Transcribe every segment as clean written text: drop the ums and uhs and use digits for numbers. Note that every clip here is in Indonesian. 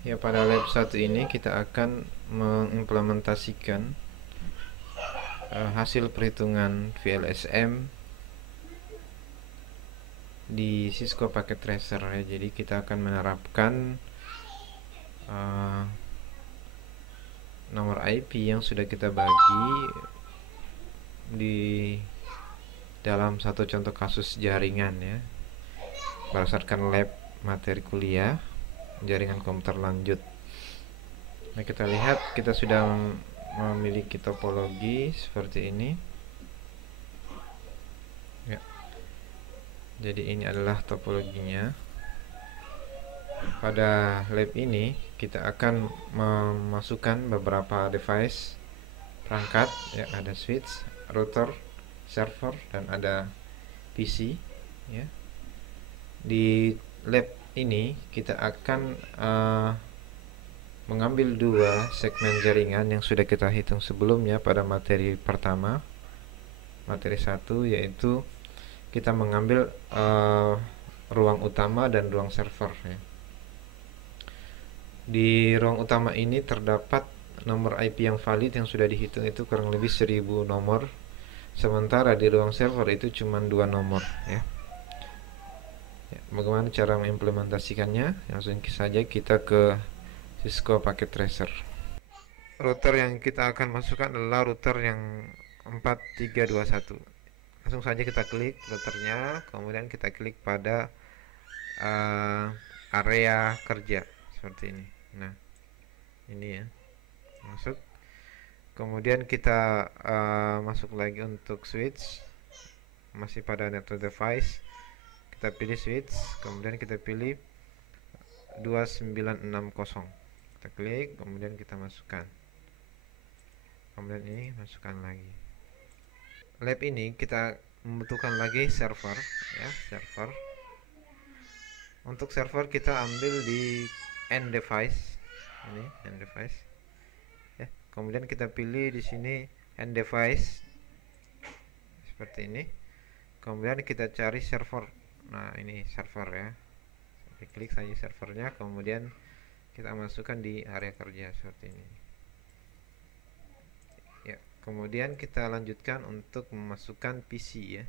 Ya, pada lab 1 ini kita akan mengimplementasikan hasil perhitungan VLSM di Cisco Packet Tracer ya. Jadi kita akan menerapkan nomor IP yang sudah kita bagi di dalam satu contoh kasus jaringan ya, berdasarkan lab materi kuliah jaringan komputer lanjut. Nah, kita lihat kita sudah memiliki topologi seperti ini ya. Jadi ini adalah topologinya. Pada lab ini kita akan memasukkan beberapa device perangkat ya, ada switch, router, server, dan ada PC ya. Di lab ini kita akan mengambil dua segmen jaringan yang sudah kita hitung sebelumnya pada materi pertama, materi 1, yaitu kita mengambil ruang utama dan ruang server ya. Di ruang utama ini terdapat nomor IP yang valid yang sudah dihitung itu kurang lebih 1000 nomor, sementara di ruang server itu cuma 2 nomor ya. Bagaimana cara mengimplementasikannya? Langsung saja kita ke Cisco Packet Tracer. Router yang kita akan masukkan adalah router yang 4321. Langsung saja kita klik routernya, kemudian kita klik pada area kerja seperti ini. Nah, ini ya, masuk. Kemudian kita masuk lagi untuk switch, masih pada network device. Kita pilih switch, kemudian kita pilih 2960. Kita klik, kemudian kita masukkan. Kemudian ini masukkan lagi. Lab ini kita membutuhkan lagi server ya, server. Untuk server kita ambil di end device. Ini end device. Ya, kemudian kita pilih di sini end device seperti ini. Kemudian kita cari server. Nah, ini server ya. Kita klik saja servernya, kemudian kita masukkan di area kerja seperti ini. Ya, kemudian kita lanjutkan untuk memasukkan PC ya.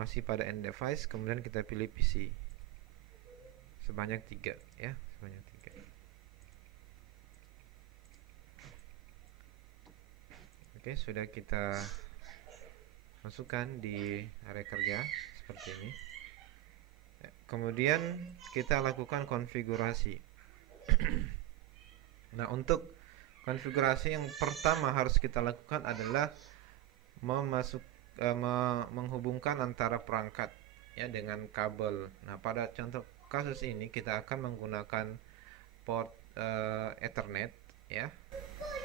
Masih pada end device, kemudian kita pilih PC. Sebanyak 3 ya, sebanyak 3. Oke, sudah kita masukkan di area kerja seperti ini. Kemudian kita lakukan konfigurasi. Nah, untuk konfigurasi yang pertama harus kita lakukan adalah menghubungkan antara perangkat ya dengan kabel. Nah, pada contoh kasus ini kita akan menggunakan port Ethernet ya.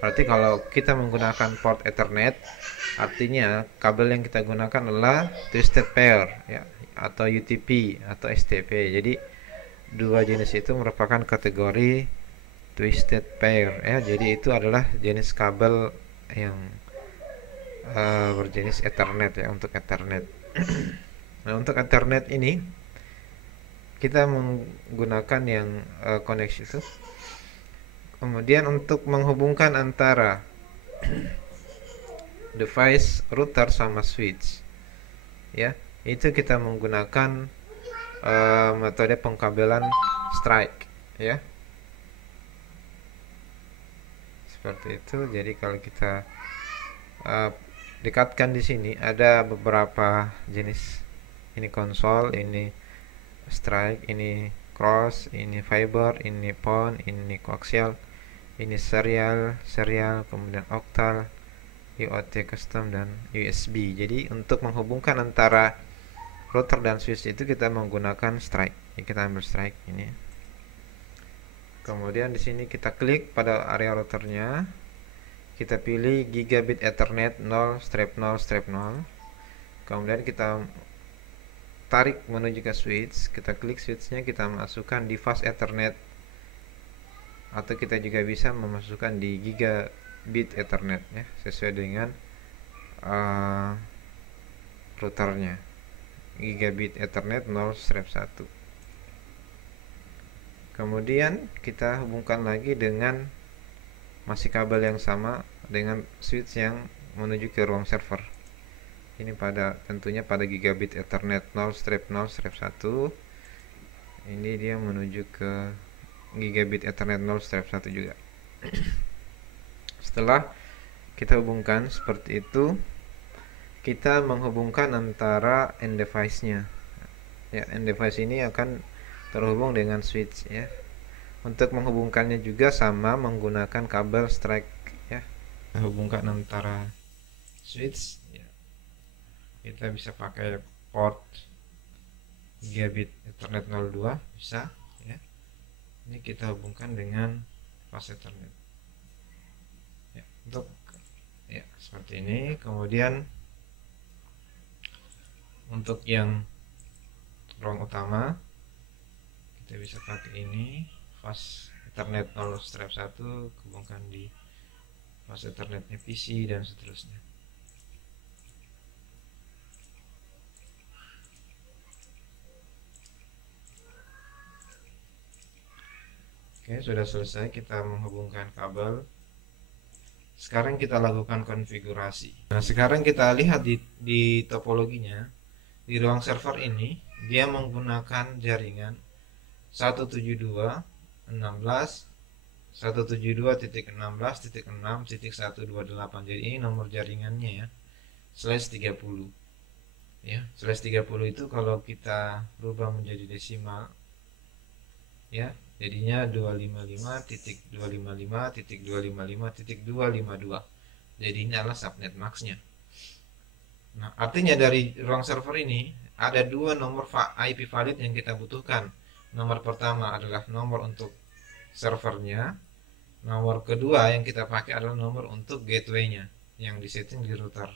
Berarti kalau kita menggunakan port Ethernet, artinya kabel yang kita gunakan adalah twisted pair ya, atau UTP atau STP. Jadi dua jenis itu merupakan kategori twisted pair ya. Jadi itu adalah jenis kabel yang berjenis Ethernet ya, untuk Ethernet. Nah, untuk Ethernet ini kita menggunakan yang koneksi itu. Kemudian untuk menghubungkan antara device router sama switch ya, itu kita menggunakan metode pengkabelan strike ya, seperti itu. Jadi kalau kita dekatkan di sini ada beberapa jenis, ini konsol, ini strike, ini cross, ini fiber, ini PON, ini coaxial, ini serial, kemudian octal, IoT custom, dan USB. Jadi untuk menghubungkan antara router dan switch itu kita menggunakan strike. Kita ambil strike ini. Kemudian di sini kita klik pada area routernya. Kita pilih gigabit Ethernet 0/0/0. Kemudian kita tarik menuju ke switch. Kita klik switchnya, kita masukkan di fast Ethernet, atau kita juga bisa memasukkan di gigabit Ethernet ya, sesuai dengan routernya, gigabit Ethernet 0/1. Kemudian kita hubungkan lagi dengan masih kabel yang sama dengan switch yang menuju ke ruang server. Ini tentunya pada gigabit Ethernet 0/0/1. Ini dia menuju ke gigabit Ethernet 0/1 juga. Setelah kita hubungkan seperti itu, kita menghubungkan antara end device-nya. Ya, end device ini akan terhubung dengan switch ya. Untuk menghubungkannya juga sama menggunakan kabel strike ya. Kita hubungkan antara switch ya. Kita bisa pakai port gigabit Ethernet 02 bisa ya. Ini kita hubungkan dengan fast Ethernet. Ya, untuk ya seperti ini. Kemudian untuk yang ruang utama kita bisa pakai ini fast Ethernet 0/1 hubungkan di fast Ethernetnya PC dan seterusnya. Oke, sudah selesai kita menghubungkan kabel. Sekarang kita lakukan konfigurasi. Nah, sekarang kita lihat di topologinya. Di ruang server ini dia menggunakan jaringan 172.16.172.16.6.128. Jadi ini nomor jaringannya ya. /30. Ya, /30 itu kalau kita rubah menjadi desimal ya, jadinya 255.255.255.252. Jadi ini adalah subnet max-nya. Nah, artinya dari ruang server ini ada dua nomor IP valid yang kita butuhkan. Nomor pertama adalah nomor untuk servernya. Nomor kedua yang kita pakai adalah nomor untuk gateway-nya yang disetting di router.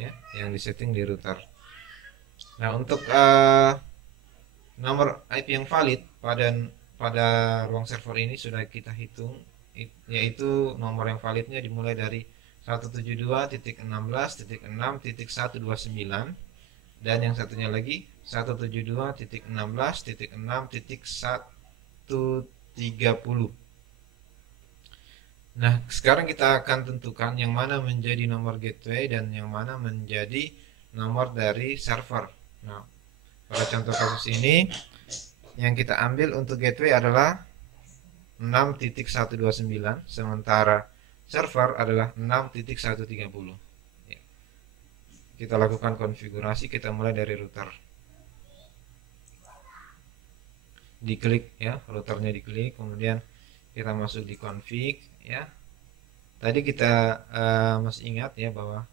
Ya, yang disetting di router. Nah, untuk nomor IP yang valid pada ruang server ini sudah kita hitung, yaitu nomor yang validnya dimulai dari 172.16.6.129 dan yang satunya lagi 172.16.6.130. Nah, sekarang kita akan tentukan yang mana menjadi nomor gateway dan yang mana menjadi nomor dari server. Nah, pada contoh kasus ini yang kita ambil untuk gateway adalah 6.129, sementara server adalah 6.130. Ya. Kita lakukan konfigurasi, kita mulai dari router. Diklik ya, routernya diklik, kemudian kita masuk di config ya. Tadi kita masih ingat ya bahwa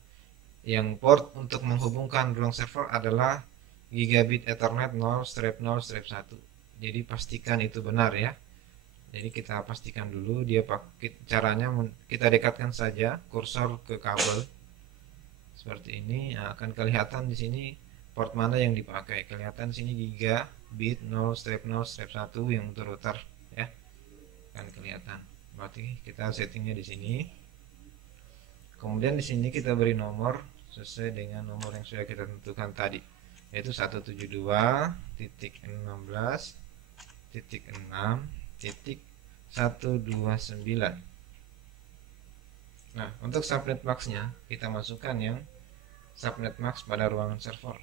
yang port untuk menghubungkan ruang server adalah gigabit Ethernet 0/0/1. Jadi pastikan itu benar ya. Jadi kita pastikan dulu dia pakai caranya, kita dekatkan saja kursor ke kabel seperti ini. Nah, akan kelihatan di sini port mana yang dipakai. Kelihatan sini gigabit 0/0/1 yang untuk router ya. Akan kelihatan. Berarti kita settingnya di sini. Kemudian di sini kita beri nomor sesuai dengan nomor yang sudah kita tentukan tadi, yaitu 172.16.6.129. Nah, untuk subnet max-nya kita masukkan yang subnet max pada ruangan server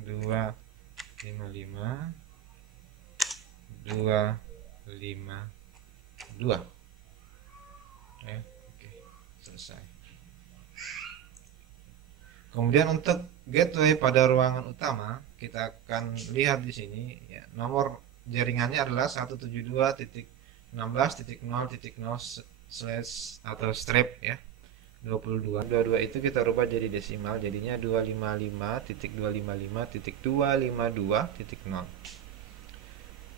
255.252. Ya, oke, selesai. Kemudian untuk gateway pada ruangan utama kita akan lihat di sini ya, nomor jaringannya adalah 172.16.0.0/ atau strip ya 22. 22 itu kita rubah jadi desimal, jadinya 255.255.252.0.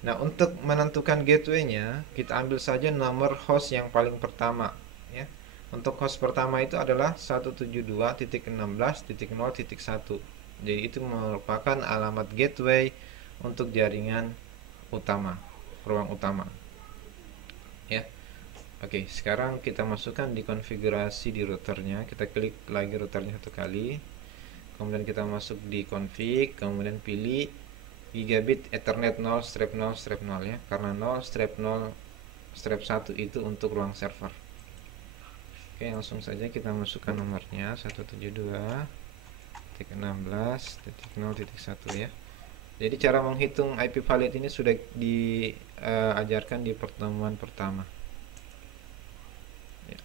Nah, untuk menentukan gateway-nya kita ambil saja nomor host yang paling pertama ya. Untuk host pertama itu adalah 172.16.0.1. Jadi itu merupakan alamat gateway untuk jaringan utama, ruang utama. Ya. Oke, sekarang kita masukkan di konfigurasi di routernya. Kita klik lagi routernya satu kali. Kemudian kita masuk di config, kemudian pilih gigabit Ethernet 0 strap 0 strap 0 ya, karena 0 strap 1 itu untuk ruang server. Oke, langsung saja kita masukkan nomornya 172.16.0.1 ya. Jadi cara menghitung IP valid ini sudah diajarkan di pertemuan pertama. Ya.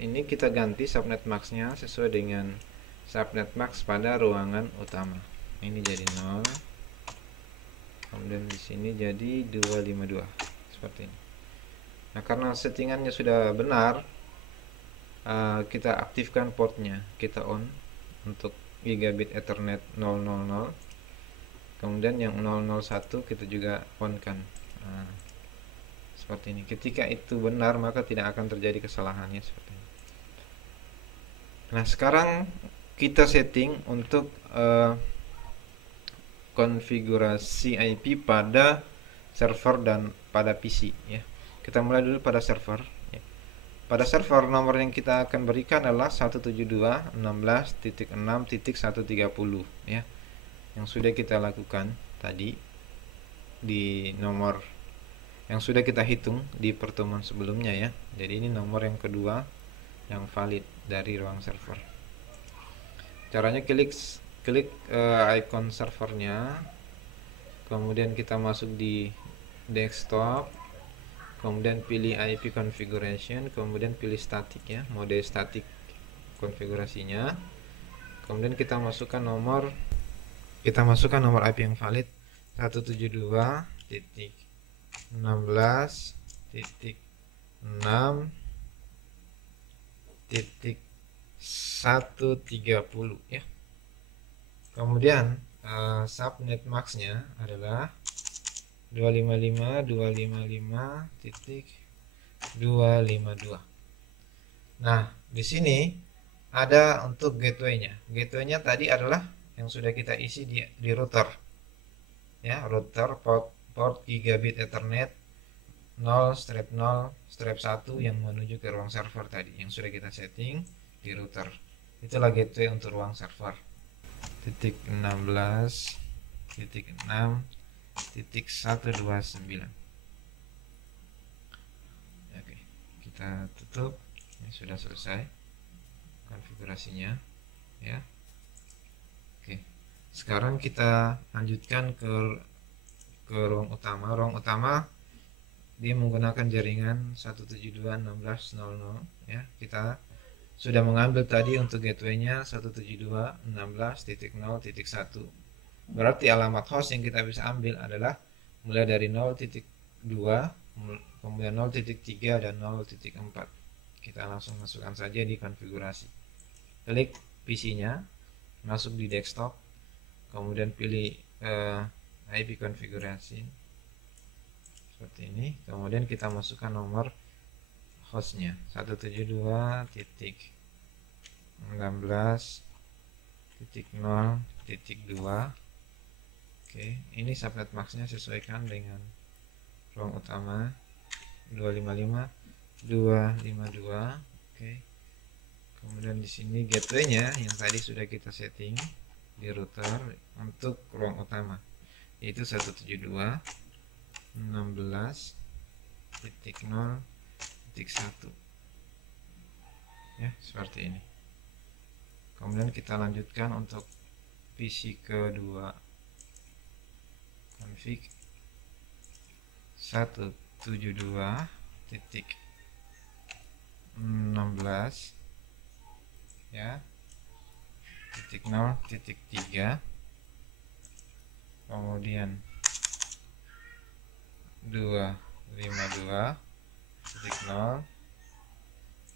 Ini kita ganti subnet max-nya sesuai dengan subnet max pada ruangan utama. Ini jadi 0. Kemudian di sini jadi 252 seperti ini. Nah, karena settingannya sudah benar, kita aktifkan portnya, kita on untuk gigabit Ethernet 000. Kemudian yang 001 kita juga on kan. Nah, seperti ini. Ketika itu benar, maka tidak akan terjadi kesalahannya seperti ini. Nah, sekarang kita setting untuk konfigurasi IP pada server dan pada PC ya. Kita mulai dulu pada server ya. Pada server nomor yang kita akan berikan adalah 172.16.6.130 ya. Yang sudah kita lakukan tadi di nomor yang sudah kita hitung di pertemuan sebelumnya ya. Jadi ini nomor yang kedua yang valid dari ruang server. Caranya klik icon servernya, kemudian kita masuk di desktop, kemudian pilih IP configuration, kemudian pilih static ya, mode static konfigurasinya. Kemudian kita masukkan nomor IP yang valid 172.16.130 ya. Kemudian subnet max-nya adalah 255.255.252. Nah, di sini ada untuk gateway-nya. Gateway-nya tadi adalah yang sudah kita isi di router. Ya, router port gigabit Ethernet 0 strap 1 yang menuju ke ruang server tadi yang sudah kita setting di router. Itulah gateway untuk ruang server. 16.6.129. Oke, kita tutup. Ini sudah selesai konfigurasinya ya. Oke, sekarang kita lanjutkan ke ruang utama. Ruang utama dia menggunakan jaringan 172.16.0.0 ya. Kita sudah mengambil tadi untuk gateway-nya 172.16.0.1. Berarti alamat host yang kita bisa ambil adalah mulai dari 0.2, kemudian 0.3 dan 0.4. Kita langsung masukkan saja di konfigurasi. Klik PC-nya, masuk di desktop, kemudian pilih IP konfigurasi seperti ini. Kemudian kita masukkan nomor hostnya 172.16.0.2. Oke, ini subnet max-nya sesuaikan dengan ruang utama 255.252. Oke. Kemudian di sini gateway-nya yang tadi sudah kita setting di router untuk ruang utama yaitu 172.16.0.1 ya, seperti ini. Kemudian kita lanjutkan untuk PC kedua, config 172.16 ya, titik 0.3, kemudian 252.0,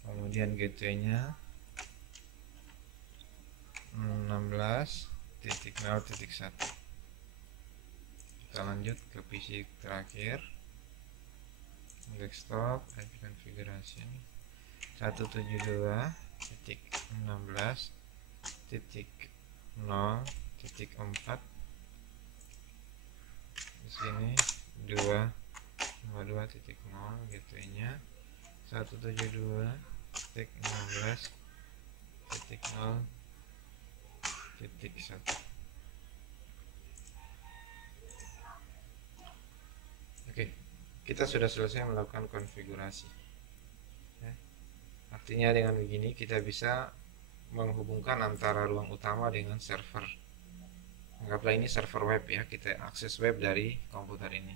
kemudian gateway-nya 16.0.1. Kita lanjut ke PC terakhir, desktop, IP configuration 172.16.0.4. Di sini 252.0 gateway-nya 172.16.0.1. kita sudah selesai melakukan konfigurasi ya. Artinya dengan begini kita bisa menghubungkan antara ruang utama dengan server. Anggaplah ini server web ya, kita akses web dari komputer ini.